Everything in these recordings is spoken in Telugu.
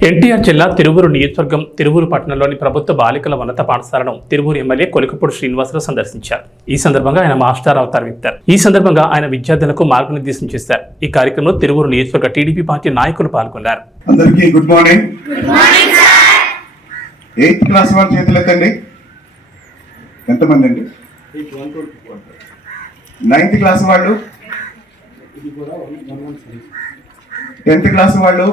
ఎన్టీఆర్ జిల్లా తిరువురు నియోజకవర్గం తిరువురు పట్టణంలోని ప్రభుత్వ బాలికల ఉన్నత పాఠశాలను తిరువురు ఎమ్మెల్యే కొలికపూడి శ్రీనివాసరావు సందర్శించారు. ఈ సందర్భంగా ఆయన మాస్టర్ అవతారం ఇస్తారు ఈ సందర్భంగా ఆయన విద్యార్థులకు మార్గనిర్దేశం చేశారు. ఈ కార్యక్రమంలో తిరువురు నియోజకవర్గ టీడీపీ పార్టీ నాయకులు పాల్గొన్నారు. అందరికీ గుడ్ మార్నింగ్. ఎయిత్ క్లాస్ వాళ్ళ ఎంతమంది అండి? నైన్త్ క్లాస్ వాళ్ళు? టెన్త్ క్లాస్ వాళ్ళు?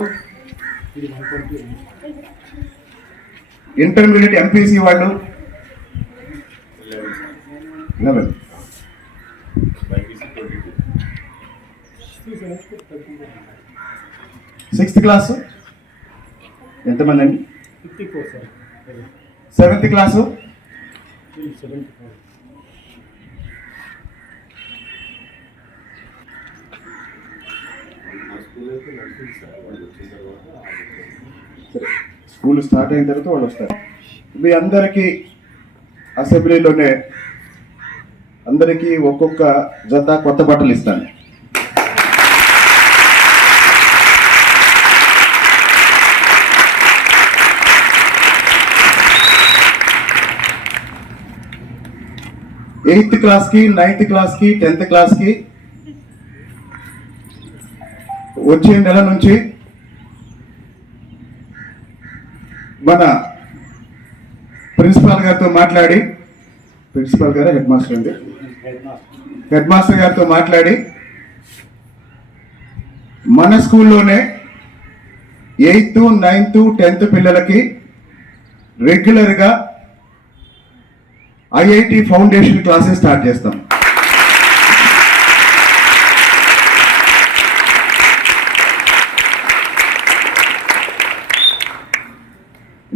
ఇంటర్మీడియట్ ఎంపీసీ వాళ్ళు? లెవెన్ సిక్స్త్ క్లాస్ ఎంతమంది అండి సెవెంత్ క్లాసు స్కూల్ స్టార్ట్ అయిన తర్వాత వాళ్ళు వస్తారు. మీ అందరికీ అసెంబ్లీలోనే అందరికీ ఒక్కొక్క జత కొత్త బట్టలు ఇస్తాను. ఎయిత్ క్లాస్కి నైన్త్ క్లాస్కి టెన్త్ క్లాస్కి వచ్చే నెల నుంచి మన ప్రిన్సిపాల్ గారితో మాట్లాడి ప్రిన్సిపాల్ గారు హెడ్ మాస్టర్ అండి. హెడ్ మాస్టర్ గారితో మాట్లాడి మన స్కూల్లోనే ఎయిత్ నైన్త్ టెన్త్ పిల్లలకి రెగ్యులర్గా ఐఐటి ఫౌండేషన్ క్లాసెస్ స్టార్ట్ చేస్తాం.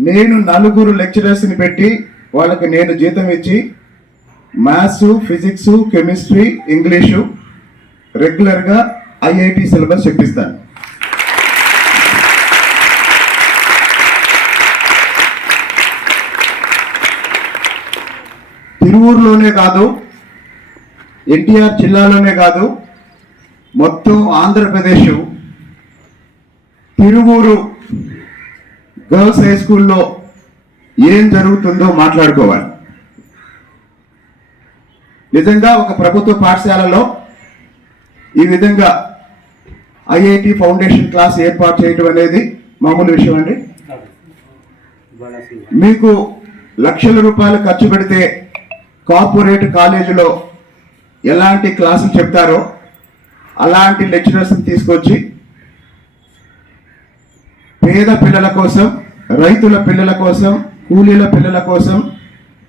నేను నలుగురు లెక్చరర్స్ని పెట్టి వాళ్ళకి నేను జీతం ఇచ్చి మ్యాథ్స్ ఫిజిక్స్ కెమిస్ట్రీ ఇంగ్లీషు రెగ్యులర్గా ఐఐటి సిలబస్ చెప్పిస్తాను. తిరువూరులోనే కాదు ఎన్టీఆర్ జిల్లాలోనే కాదు మొత్తం ఆంధ్రప్రదేశ్ తిరువూరు గర్ల్స్ హై స్కూల్లో ఏం జరుగుతుందో మాట్లాడుకోవాలి. నిజంగా ఒక ప్రభుత్వ పాఠశాలలో ఈ విధంగా ఐఐటి ఫౌండేషన్ క్లాస్ ఏర్పాటు చేయడం అనేది మామూలు విషయం అండి? మీకు లక్షల రూపాయలు ఖర్చు పెడితే కార్పొరేట్ కాలేజీలో ఎలాంటి క్లాసులు చెప్తారో అలాంటి లెక్చరర్స్ని తీసుకొచ్చి పేద పిల్లల కోసం రైతుల పిల్లల కోసం కూలీల పిల్లల కోసం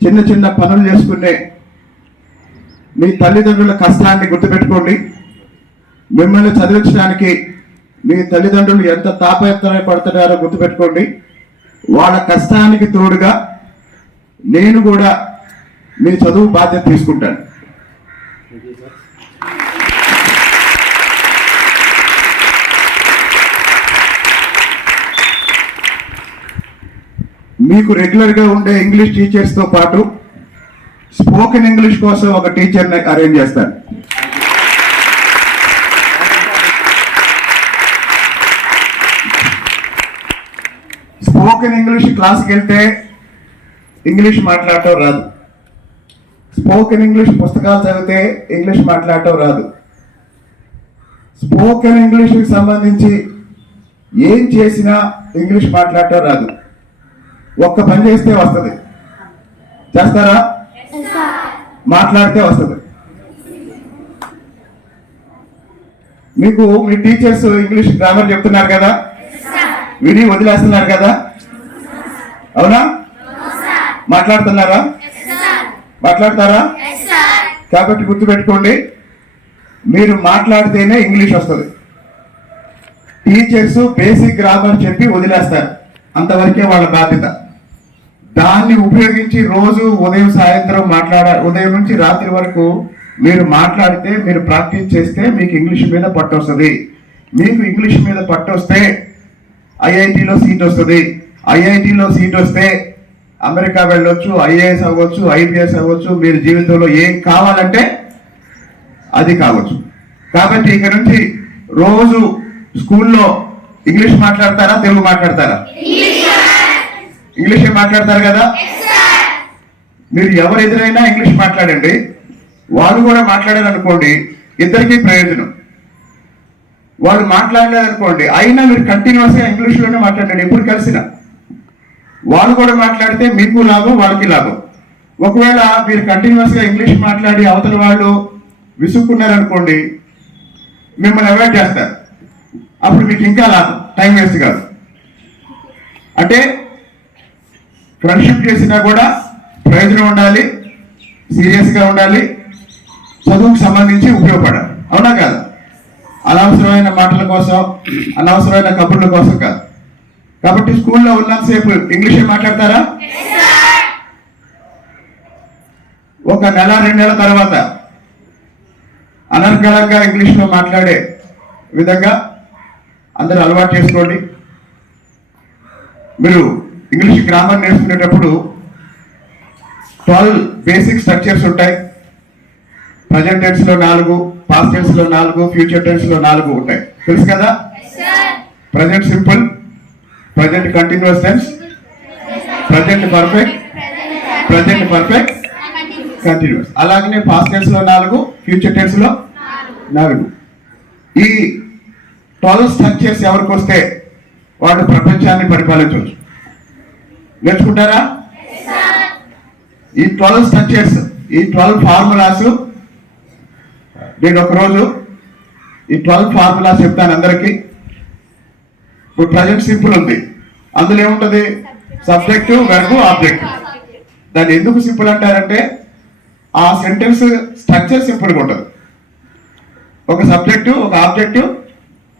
చిన్న చిన్న పనులు చేసుకునే మీ తల్లిదండ్రుల కష్టాన్ని గుర్తుపెట్టుకోండి. మిమ్మల్ని చదివించడానికి మీ తల్లిదండ్రులు ఎంత తాపత్రయ పడుతున్నారో గుర్తుపెట్టుకోండి. వాళ్ళ కష్టానికి తోడుగా నేను కూడా మీ చదువు బాధ్యత తీసుకుంటాను. మీకు రెగ్యులర్గా ఉండే ఇంగ్లీష్ టీచర్స్తో పాటు స్పోకెన్ ఇంగ్లీష్ కోసం ఒక టీచర్ని అరేంజ్ చేస్తాను. స్పోకెన్ ఇంగ్లీష్ క్లాస్కి వెళ్తే ఇంగ్లీష్ మాట్లాడటం రాదు. స్పోకెన్ ఇంగ్లీష్ పుస్తకాలు చదివితే ఇంగ్లీష్ మాట్లాడటం రాదు. స్పోకెన్ ఇంగ్లీష్కి సంబంధించి ఏం చేసినా ఇంగ్లీష్ మాట్లాడటం రాదు. ఒక్క పని చేస్తే వస్తుంది. చేస్తారా? మాట్లాడితే వస్తుంది. మీకు మీ టీచర్స్ ఇంగ్లీష్ గ్రామర్ చెప్తున్నారు కదా? విని వదిలేస్తున్నారు కదా? అవునా? మాట్లాడుతున్నారా? మాట్లాడతారా? కాబట్టి గుర్తుపెట్టుకోండి మీరు మాట్లాడితేనే ఇంగ్లీష్ వస్తుంది. టీచర్స్ బేసిక్ గ్రామర్ చెప్పి వదిలేస్తారు. అంతవరకే వాళ్ళ బాధ్యత. దాన్ని ఉపయోగించి రోజు ఉదయం సాయంత్రం మాట్లాడ ఉదయం నుంచి రాత్రి వరకు మీరు మాట్లాడితే మీరు ప్రాక్టీస్ చేస్తే మీకు ఇంగ్లీష్ మీద పట్టు వస్తుంది. మీకు ఇంగ్లీష్ మీద పట్టు వస్తే ఐఐటిలో సీట్ వస్తుంది. ఐఐటిలో సీట్ వస్తే అమెరికా వెళ్ళొచ్చు ఐఏఎస్ అవ్వచ్చు ఐపీఎస్ అవ్వచ్చు మీరు జీవితంలో ఏం కావాలంటే అది కావచ్చు. కాబట్టి ఇక్కడ నుంచి రోజు స్కూల్లో ఇంగ్లీష్ మాట్లాడతారా తెలుగు మాట్లాడతారా? ఇంగ్లీషే మాట్లాడతారు కదా? మీరు ఎవరు ఎదురైనా ఇంగ్లీష్ మాట్లాడండి. వాళ్ళు కూడా మాట్లాడారు అనుకోండి ఇద్దరికీ ప్రయోజనం. వాళ్ళు మాట్లాడలేదు అనుకోండి అయినా మీరు కంటిన్యూస్గా ఇంగ్లీష్లోనే మాట్లాడండి ఎప్పుడు కలిసినా. వాళ్ళు కూడా మాట్లాడితే మీకు లాభం వాళ్ళకి లాభం. ఒకవేళ మీరు కంటిన్యూస్గా ఇంగ్లీష్ మాట్లాడి అవతల వాళ్ళు విసుక్కున్నారనుకోండి మిమ్మల్ని అవాయిడ్ చేస్తారు. అప్పుడు మీకు ఇంకా లాభం టైం వేస్ట్ కాదు. అంటే ఫ్రెండ్షిప్ చేసినా కూడా ప్రయోజనం ఉండాలి సీరియస్గా ఉండాలి చదువుకు సంబంధించి ఉపయోగపడాలి. అవునా కాదు? అనవసరమైన మాటల కోసం అనవసరమైన కబుర్ల కోసం కాదు. కాబట్టి స్కూల్లో ఉన్నంతసేపు ఇంగ్లీషే మాట్లాడతారా? ఒక నెల రెండు నెలల తర్వాత అనర్గళంగా ఇంగ్లీష్లో మాట్లాడే విధంగా అందరూ అలవాటు చేసుకోండి. మీరు ఇంగ్లీష్ గ్రామర్ నేర్చుకునేటప్పుడు ట్వెల్వ్ బేసిక్ స్ట్రక్చర్స్ ఉంటాయి. ప్రజెంట్ టెన్స్లో నాలుగు పాస్ట్ టెన్స్లో నాలుగు ఫ్యూచర్ టెన్స్లో నాలుగు ఉంటాయి. తెలుసు కదా? Present simple present continuous tense present perfect present perfect continuous. అలాగనే పాస్ట్ టెన్స్లో నాలుగు ఫ్యూచర్ టెన్స్లో నాలుగు. ఈ ట్వెల్వ్ స్ట్రక్చర్స్ ఎవరికి వస్తే వాళ్ళు ప్రపంచాన్ని పరిపాలించవచ్చు. నేర్చుకుంటారా? ఈ ట్వెల్వ్ స్ట్రక్చర్స్ ఈ ట్వెల్వ్ ఫార్ములాస్ నేను ఒకరోజు ఈ ట్వెల్వ్ ఫార్ములాస్ చెప్తాను అందరికీ. ఇప్పుడు ప్రజెంట్ సింపుల్ ఉంది. అందులో ఏముంటుంది? సబ్జెక్టు వెర్బు ఆబ్జెక్ట్ దాన్ని ఎందుకు సింపుల్ అంటారంటే ఆ సెంటెన్స్ స్ట్రక్చర్ సింపుల్గా ఉంటుంది. ఒక సబ్జెక్టు ఒక ఆబ్జెక్టు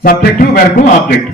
సబ్జెక్టు వెర్బు ఆబ్జెక్ట్